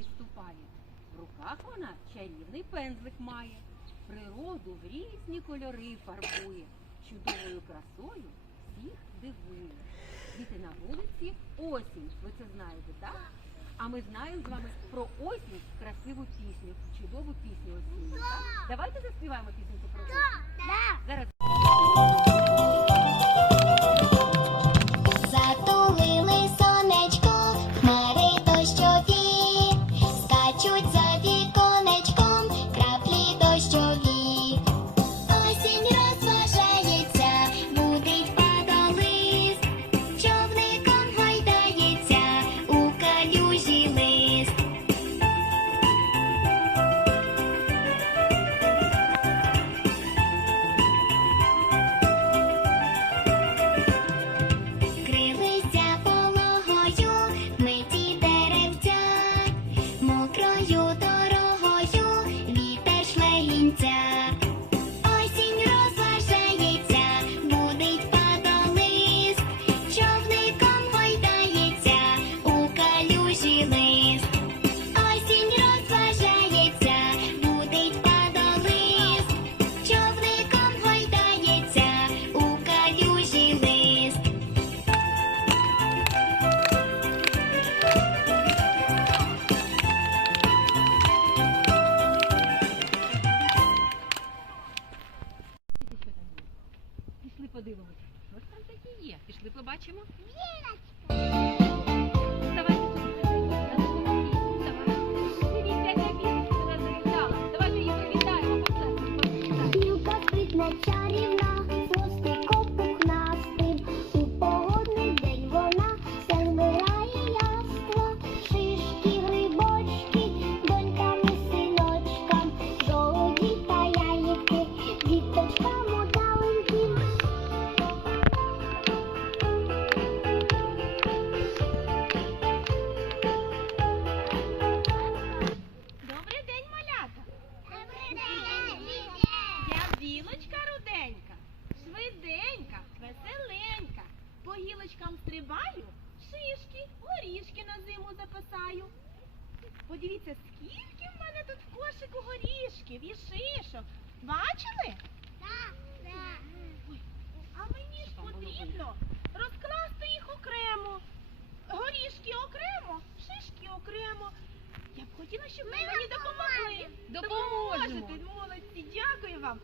ліс ступає. В руках вона чарівний пензлик має. Природу в різні кольори фарбує. Чудовою красою всіх дивує. Діти на вулиці осінь. Ви це знаєте, так? А ми знаємо з вами про осінь красиву пісню, чудову пісню осінню. Так? Давайте заспіваємо пісню про осінь. Зараз Пішли швиденька, веселенька. По гілочкам стрибаю, шишки, горішки на зиму запасаю. Подивіться, скільки в мене тут в кошику горішків і шишок. Бачили? Ой, а мені ж потрібно розкласти їх окремо. Горішки окремо, шишки окремо. Я б хотіла, щоб ви мені допомогли. Допоможемо. Допоможете, молодці, дякую вам.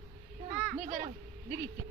Ми зараз, дивіться,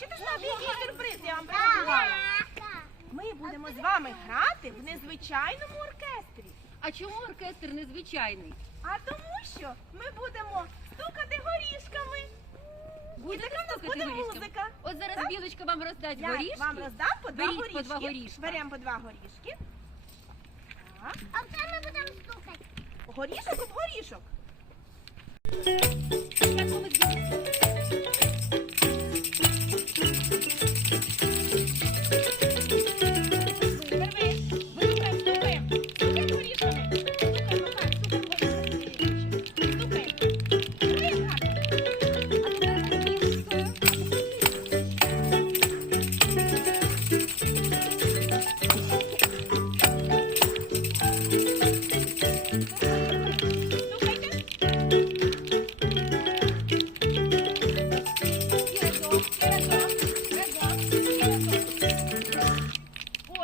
Хочете знати, який сюрприз я вам приготувала? Ми будемо з вами грати в незвичайному оркестрі. А чому оркестр незвичайний? А тому що ми будемо стукати горішками. І така в нас буде горішками? музика. От зараз Так? білочка вам роздасть Я горішки. вам роздам по два Беріть по горішки. два горішка. Беремо по два горішки. Так. А все ми будемо стукати. Горішок об горішок. Як із-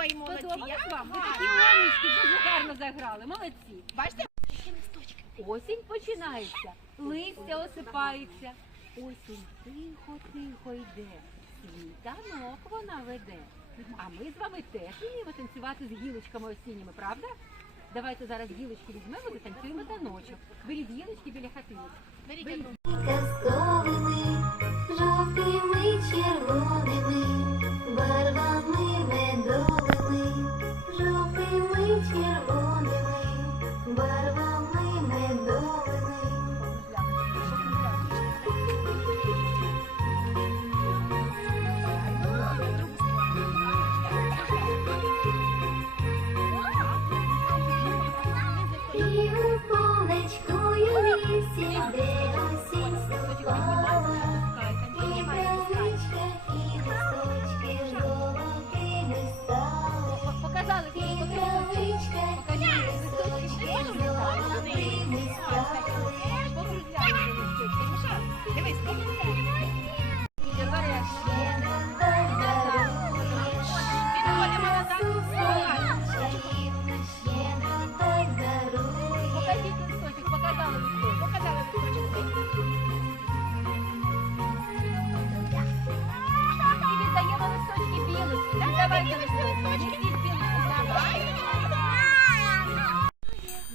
Ой, молодці, як вам? Ви такі умнички, дуже гарно заграли. Молодці. Бачите? Осінь починається, листя осипається. Осінь тихо-тихо йде. Світанок вона веде. А ми з вами теж вміємо танцювати з гілочками осінніми, правда? Давайте зараз гілочки візьмемо і танцюємо таночок. Беріть гілочки біля хатинок. Беріть.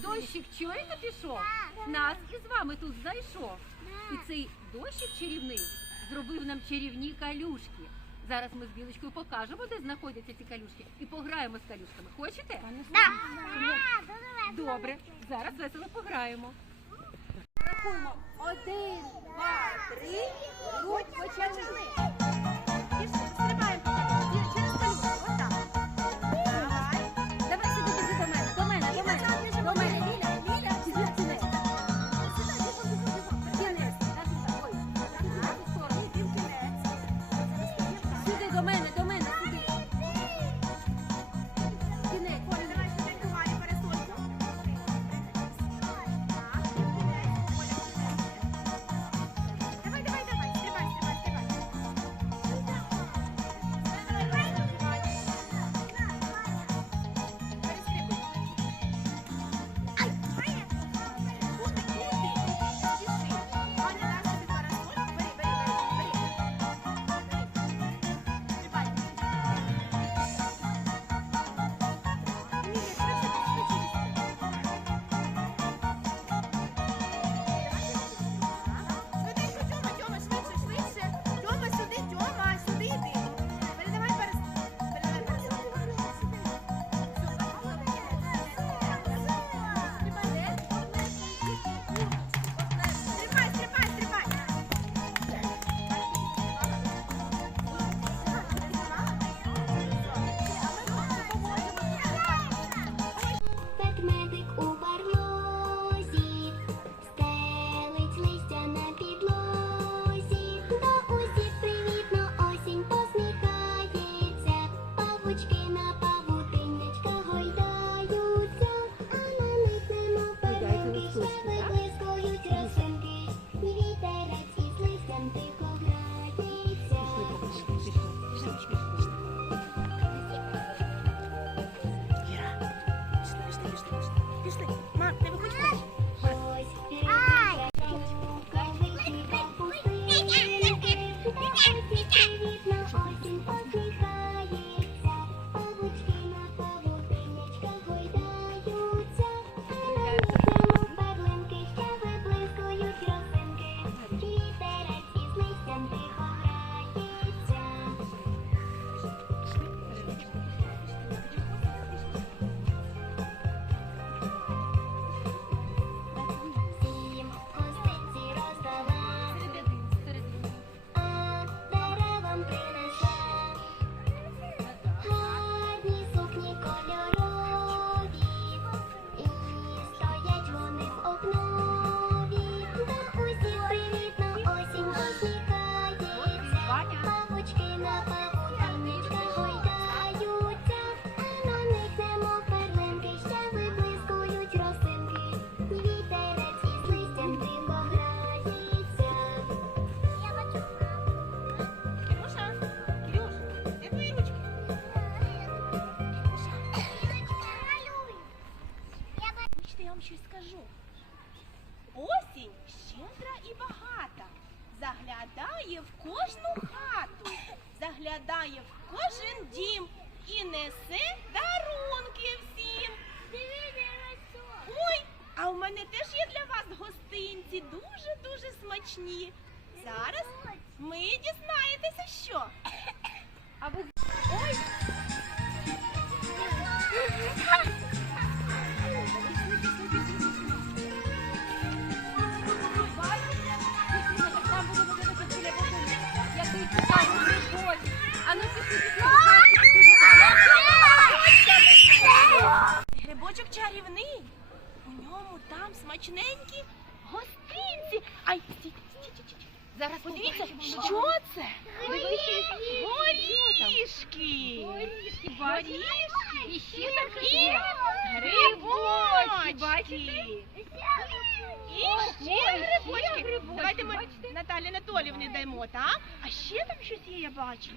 Дощик чуєте пішов? Нас із вами тут зайшов. І цей дощик чарівний зробив нам чарівні калюшки. Зараз ми з білочкою покажемо, де знаходяться ці калюшки, і пограємо з калюшками. Хочете? Добре, зараз весело пограємо. Рахуємо. Один, два, три, будь почали. зараз ми дізнаєтеся, що. А ви горішки і ще грибочки. Бачите? І ще грибочки. Давайте ми Наталі Анатолівні даймо, так? А ще там щось є, я бачу.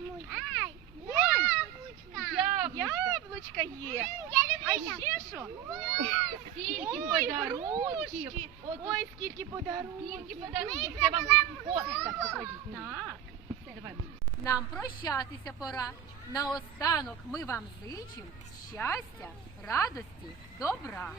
Яблучка. Яблучка є. А ще що? Скільки подарунків. Ой, скільки подарунків. Скільки подарунків. Це вам... О, так, покладіть. Так. Давай, нам прощатися пора. Наостанок ми вам зичим щастя, радості, добра.